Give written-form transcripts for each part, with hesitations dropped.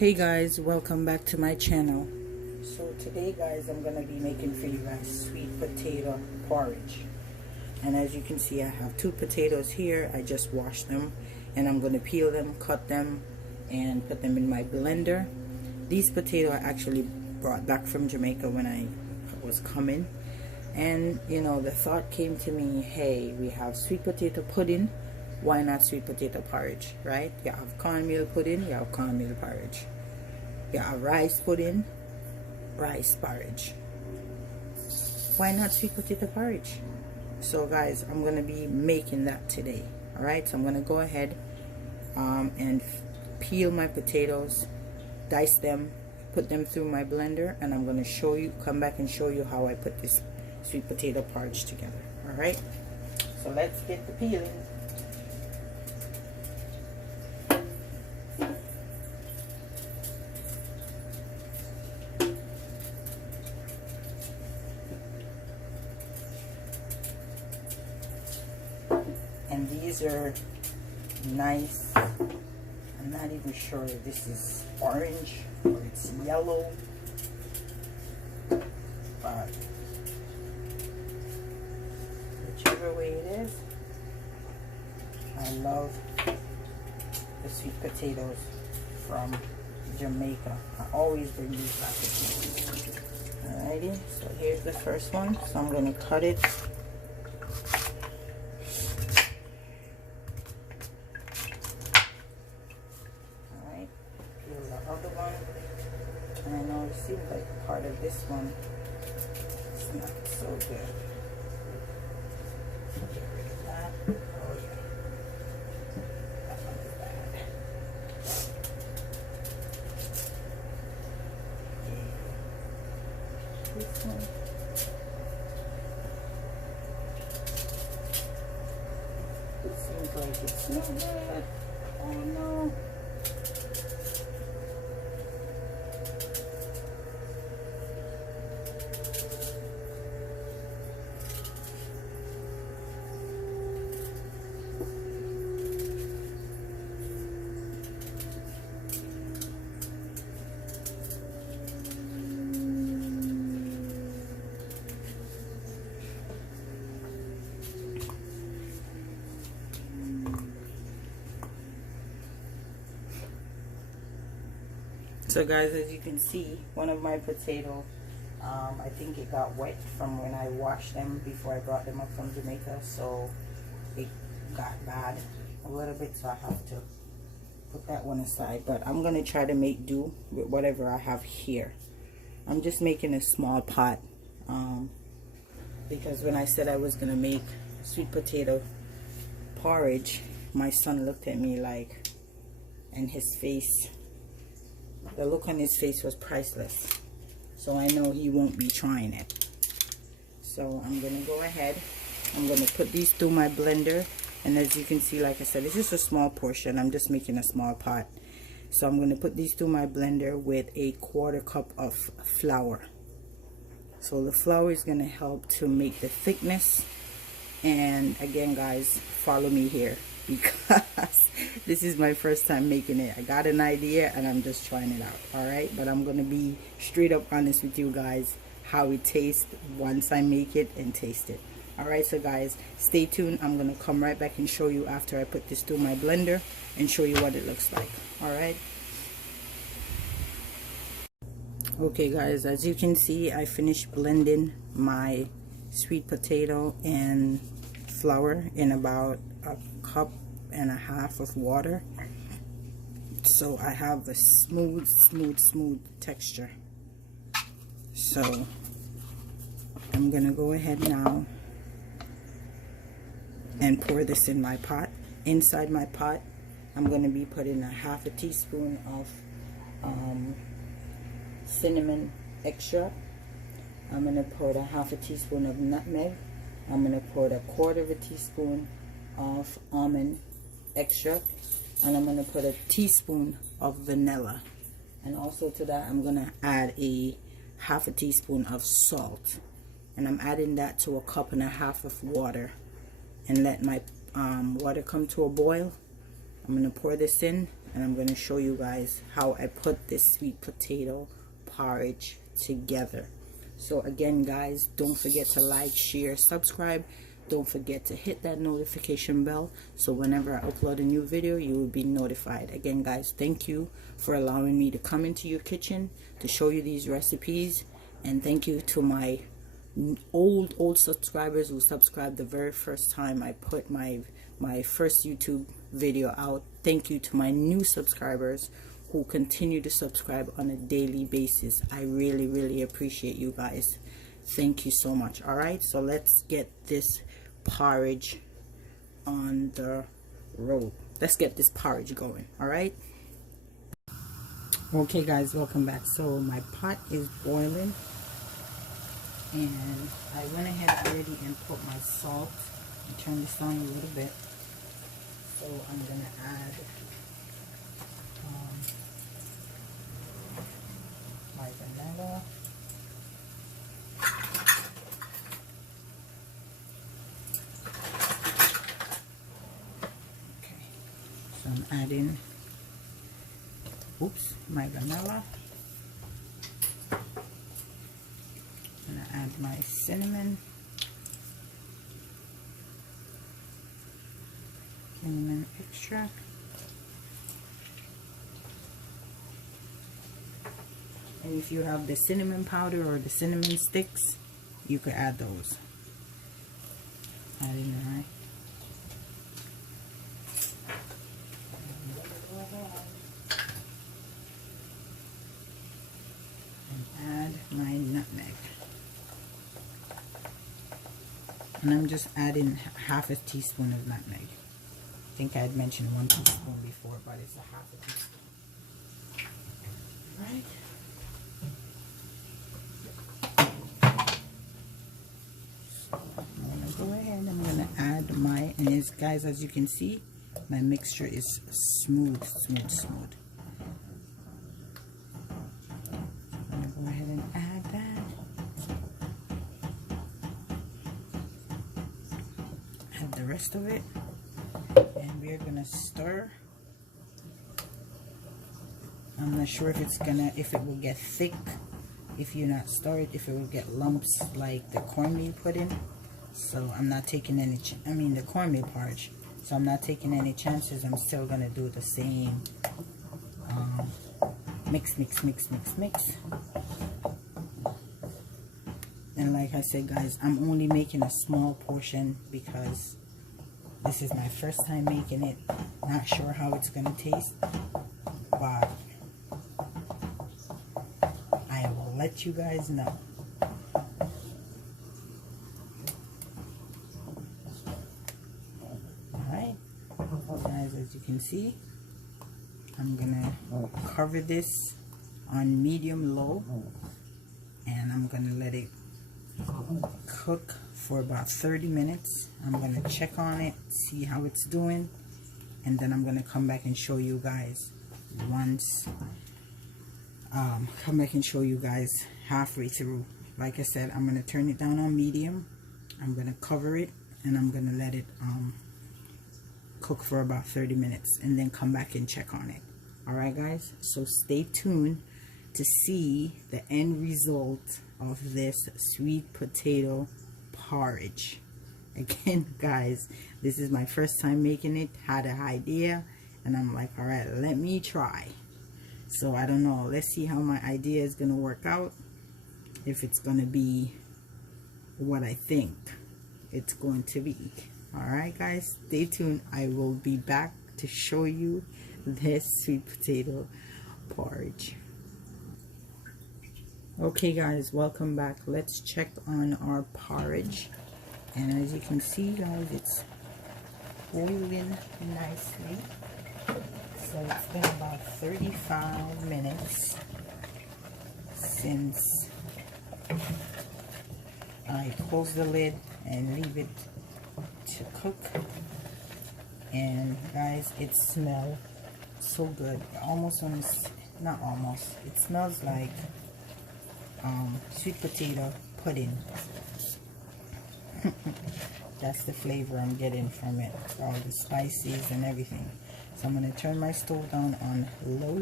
Hey guys, welcome back to my channel. So today guys, I'm gonna be making for you guys sweet potato porridge. And as you can see, I have two potatoes here. I just washed them and I'm gonna peel them, cut them, and put them in my blender. These potatoes I actually brought back from Jamaica when I was coming, and you know, the thought came to me, hey, we have sweet potato pudding, why not sweet potato porridge, right? You have cornmeal pudding, you have cornmeal porridge. You have rice pudding, rice porridge. Why not sweet potato porridge? So guys, I'm gonna be making that today. Alright, so I'm gonna go ahead and peel my potatoes, dice them, put them through my blender, and I'm gonna show you, come back and show you how I put this sweet potato porridge together. Alright, so let's get the peeling. And these are nice. I'm not even sure if this is orange or it's yellow, but whichever way it is, I love the sweet potatoes from Jamaica. I always bring these back with me. Alrighty, so here's the first one. So I'm going to cut it. And I know it seems like part of this one is not so good. Get rid of that. Oh yeah. That one is bad. Yeah. This one. It seems like it's not good. Oh no. So guys, as you can see, one of my potatoes, I think it got wet from when I washed them before I brought them up from Jamaica, so it got bad a little bit, so I have to put that one aside. But I'm going to try to make do with whatever I have here. I'm just making a small pot, because when I said I was going to make sweet potato porridge, my son looked at me like, and his face, the look on his face was priceless. So I know he won't be trying it. So I'm going to go ahead. I'm going to put these through my blender. And as you can see, like I said, it's just a small portion. I'm just making a small pot. So I'm going to put these through my blender with a 1/4 cup of flour. So the flour is going to help to make the thickness. And again, guys, follow me here, because this is my first time making it. I got an idea and I'm just trying it out. Alright, but I'm gonna be straight up honest with you guys how it tastes once I make it and taste it. Alright, so guys, stay tuned. I'm gonna come right back and show you after I put this through my blender and show you what it looks like. Alright, okay guys, as you can see, I finished blending my sweet potato and flour in about 1.5 cups of water. So I have a smooth texture. So I'm gonna go ahead now and pour this in my pot. Inside my pot, I'm gonna be putting 1/2 teaspoon of cinnamon extract. I'm going to pour 1/2 teaspoon of nutmeg. I'm going to pour 1/4 teaspoon of almond extract. And I'm going to put 1 teaspoon of vanilla. And also to that, I'm going to add 1/2 teaspoon of salt. And I'm adding that to 1.5 cups of water. And let my water come to a boil. I'm gonna pour this in, and I'm gonna show you guys how I put this sweet potato porridge together. So again guys, don't forget to like, share, subscribe. Don't forget to hit that notification bell, so whenever I upload a new video, you will be notified. Again guys, thank you for allowing me to come into your kitchen to show you these recipes, and thank you to my old subscribers who subscribed the very first time I put my first YouTube video out. Thank you to my new subscribers who continue to subscribe on a daily basis. I really appreciate you guys. Thank you so much. All right, so let's get this porridge on the road. Let's get this porridge going. All right. Okay guys, welcome back. So my pot is boiling, and I went ahead already and put my salt and turn this down a little bit. So I'm gonna add my vanilla, okay, so I'm adding my vanilla. I'm gonna add my cinnamon extract, and if you have the cinnamon powder or the cinnamon sticks, you could add those. Add in there, and add my nutmeg, and I'm just adding half a teaspoon of nutmeg. I think I had mentioned 1 teaspoon before, but it's a half a teaspoon. Right. So I'm gonna go ahead. I'm gonna add my, and as guys, as you can see, my mixture is smooth. I'm gonna go ahead and add that. Add the rest of it. And we're gonna stir. I'm not sure if it will get thick if you not stir it, if it will get lumps like the cornmeal pudding. So I'm not taking any, the cornmeal porridge. So I'm not taking any chances. I'm still gonna do the same mix. And like I said guys, I'm only making a small portion because this is my first time making it. Not sure how it's gonna taste, but I will let you guys know. Alright, guys, as you can see, I'm gonna cover this on medium-low, and I'm gonna let it cook for about 30 minutes. I'm gonna check on it, see how it's doing, and then I'm gonna come back and show you guys once halfway through. Like I said, I'm gonna turn it down on medium, I'm gonna cover it, and I'm gonna let it cook for about 30 minutes and then come back and check on it. Alright guys, so stay tuned to see the end result of this sweet potato porridge. Again guys, this is my first time making it. Had an idea and I'm like, all right, let me try. So I don't know, let's see how my idea is gonna work out, if it's gonna be what I think it's going to be. All right guys, stay tuned. I will be back to show you this sweet potato porridge. Okay guys, welcome back. Let's check on our porridge, and as you can see guys, it's boiling nicely. So it's been about 35 minutes since I close the lid and leave it to cook. And guys, it smells so good. It smells like sweet potato pudding. That's the flavor I'm getting from it, all the spices and everything. So I'm going to turn my stove down on low,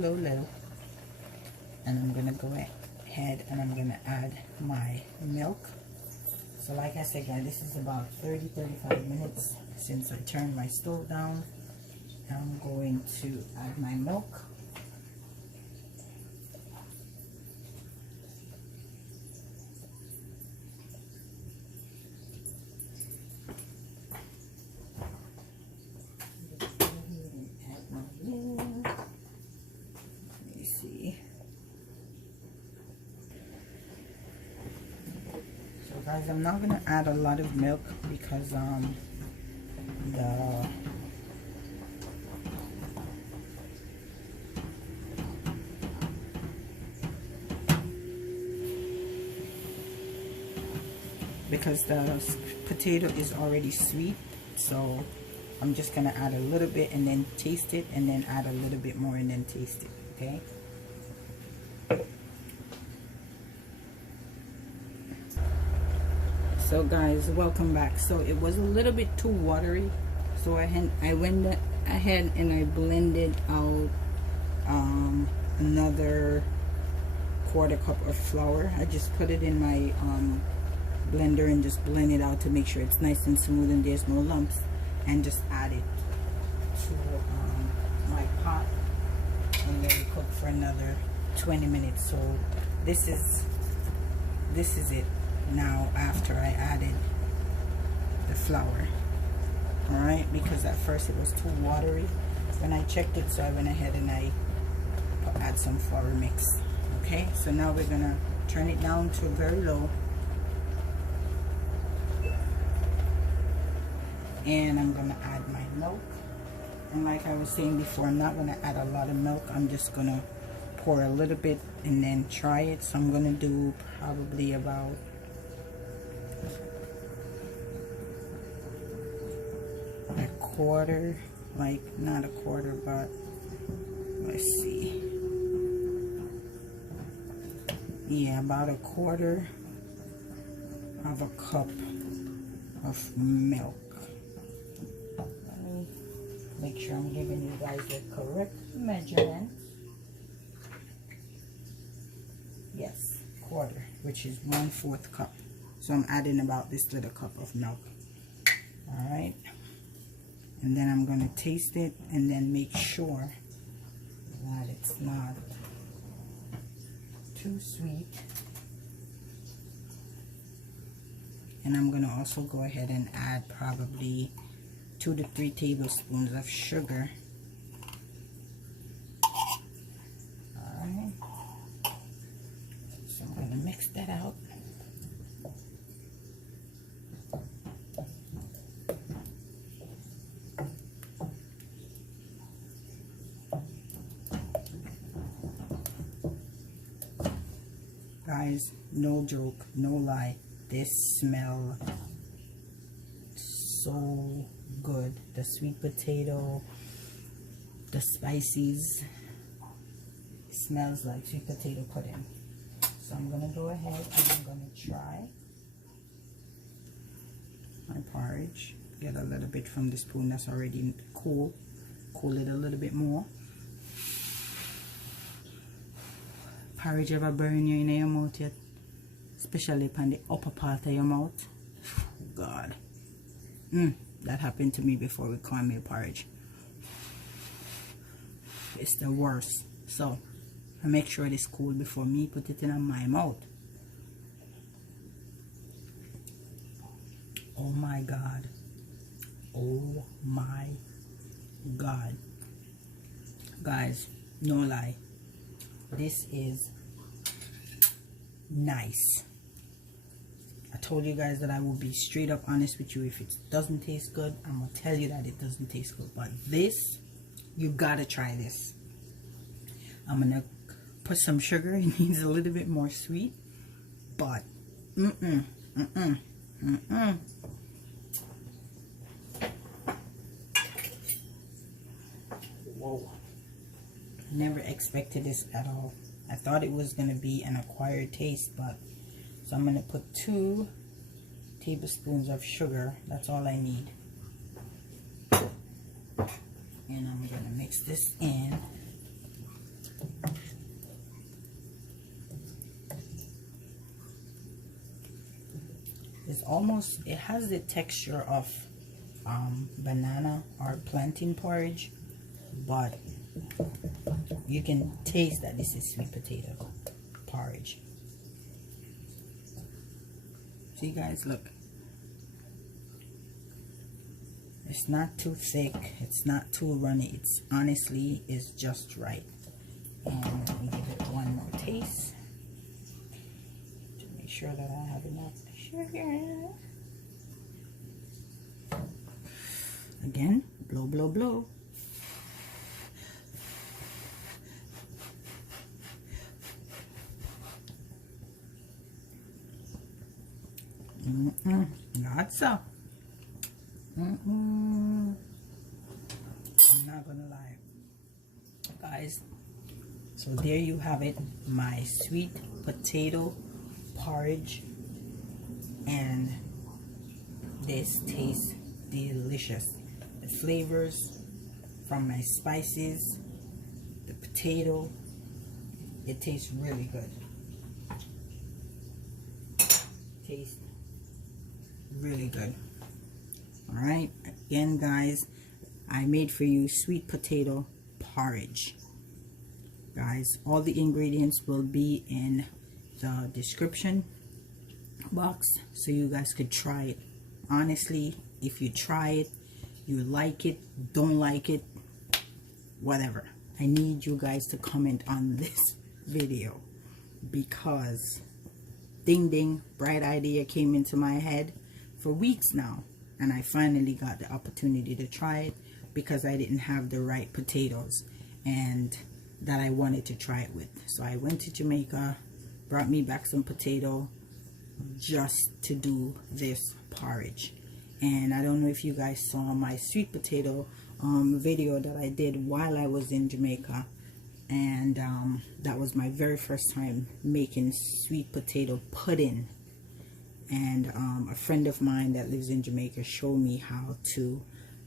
and I'm going to go ahead and I'm going to add my milk. So like I said, guys, this is about 30-35 minutes since I turned my stove down. I'm going to add my milk. Guys, I'm not gonna add a lot of milk because the potato is already sweet, so I'm just gonna add a little bit and then taste it, and then add a little bit more and then taste it. Okay. So guys, welcome back. So it was a little bit too watery, so I went ahead and I blended out another quarter cup of flour. I just put it in my blender and just blend it out to make sure it's nice and smooth and there's no lumps, and just add it to my pot and let it cook for another 20 minutes. So this is it now after I added the flour. Alright, because at first it was too watery when I checked it, so I went ahead and I add some flour mix. Okay, so now we're gonna turn it down to very low, and I'm gonna add my milk. And like I was saying before, I'm not gonna add a lot of milk. I'm just gonna pour a little bit and then try it. So I'm gonna do probably about a quarter, like not a quarter, but let's see, yeah, about a quarter of a cup of milk. Let me make sure I'm giving you guys the correct measurement. Yes, quarter, which is 1/4 cup. So I'm adding about this little cup of milk. All right, and then I'm going to taste it and then make sure that it's not too sweet. And I'm going to also go ahead and add probably 2 to 3 tablespoons of sugar. Alright, so I'm going to mix that out. Guys, no joke, no lie, this smells so good. The sweet potato, the spices, it smells like sweet potato pudding. So I'm gonna go ahead and I'm gonna try my porridge. Get a little bit from the spoon that's already cool. Cool it a little bit more. Porridge ever burn you in your mouth yet? Especially upon the upper part of your mouth. God. That happened to me before with cornmeal porridge. It's the worst. So I make sure it is cool before me put it in my mouth. Oh my God. Oh my God. Guys, no lie. This is nice. I told you guys that I will be straight up honest with you. If it doesn't taste good, I'm gonna tell you that it doesn't taste good. But this, you gotta try this. I'm gonna put some sugar. It needs a little bit more sweet, but whoa. Never expected this at all. I thought it was going to be an acquired taste, but so I'm going to put 2 tablespoons of sugar. That's all I need. And I'm gonna mix this in. It's almost, it has the texture of banana or plantain porridge, but you can taste that this is sweet potato porridge. See guys, look. It's not too thick, it's not too runny, it's honestly is just right. And let me give it one more taste to make sure that I have enough sugar. Again, blow, blow, blow. Not so. I'm not gonna lie, guys. So there you have it, my sweet potato porridge, and this tastes delicious. The flavors from my spices, the potato, it tastes really good. Tastes really good. All right, again guys, I made for you sweet potato porridge. Guys, all the ingredients will be in the description box so you guys could try it. Honestly, if you try it, you like it, don't like it, whatever, I need you guys to comment on this video, because ding ding, bright idea came into my head for weeks now. And I finally got the opportunity to try it because I didn't have the right potatoes and that I wanted to try it with. So I went to Jamaica, brought me back some potato just to do this porridge. And I don't know if you guys saw my sweet potato video that I did while I was in Jamaica. And that was my very first time making sweet potato pudding. And a friend of mine that lives in Jamaica showed me how to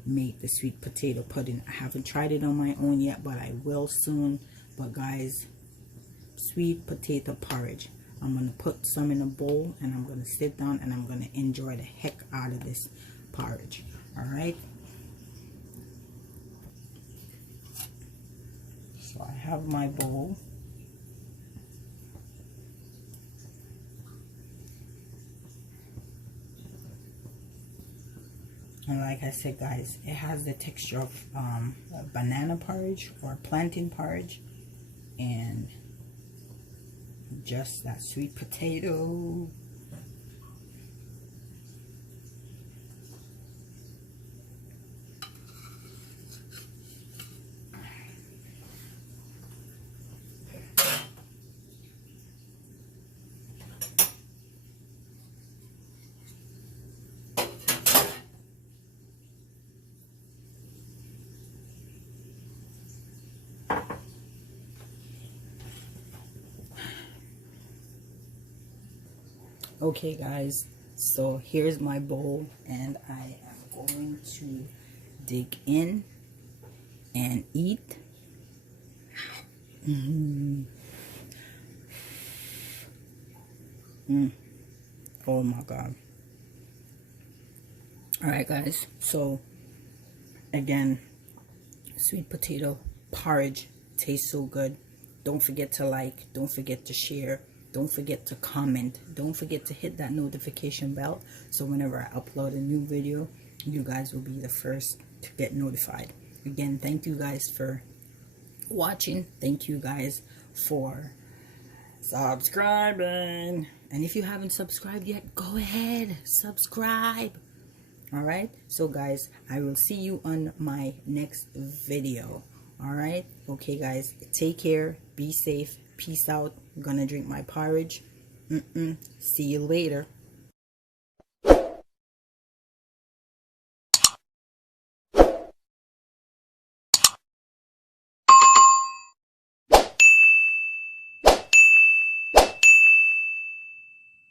make the sweet potato pudding. I haven't tried it on my own yet, but I will soon. But guys, sweet potato porridge. I'm going to put some in a bowl and I'm going to sit down and I'm going to enjoy the heck out of this porridge. Alright. So I have my bowl. And like I said guys, it has the texture of banana porridge or plantain porridge, and just that sweet potato. Okay guys, so here's my bowl and I am going to dig in and eat. Oh my god. Alright guys, so again, sweet potato porridge tastes so good. Don't forget to like, don't forget to share, don't forget to comment, don't forget to hit that notification bell so whenever I upload a new video, you guys will be the first to get notified. Again, thank you guys for watching. Thank you guys for subscribing. And if you haven't subscribed yet, go ahead, subscribe. Alright, so guys, I will see you on my next video. Alright, okay guys, take care, be safe, peace out. I'm gonna drink my porridge. See you later.